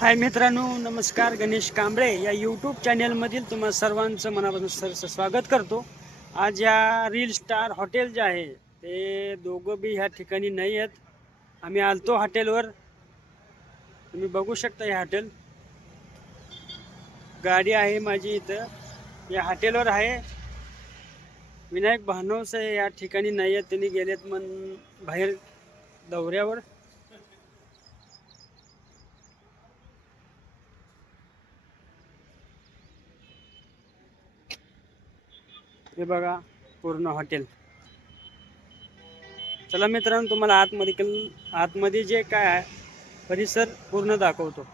हाय मित्रांनो नमस्कार. गणेश कांबळे या यूट्यूब चॅनलमधील तुम्हा सर्वांचं मनापासून सरचं स्वागत करतो. आज या रील स्टार हॉटेल जे आहे ते दोघं बी ह्या ठिकाणी नाही आहेत. आम्ही आलतो हॉटेलवर. तुम्ही बघू शकता हे हॉटेल. गाडी आहे माझी इथं. या हॉटेलवर आहे. विनायक भानवसे या ठिकाणी नाही आहेत. त्यांनी गेलेत मन बाहेर दौऱ्यावर. हे बघा पूर्ण हॉटेल चला मित्रांनो तुम्हाला आतमध्ये कल- आतमध्ये जे काय आहे परिसर पूर्ण दाखवतो.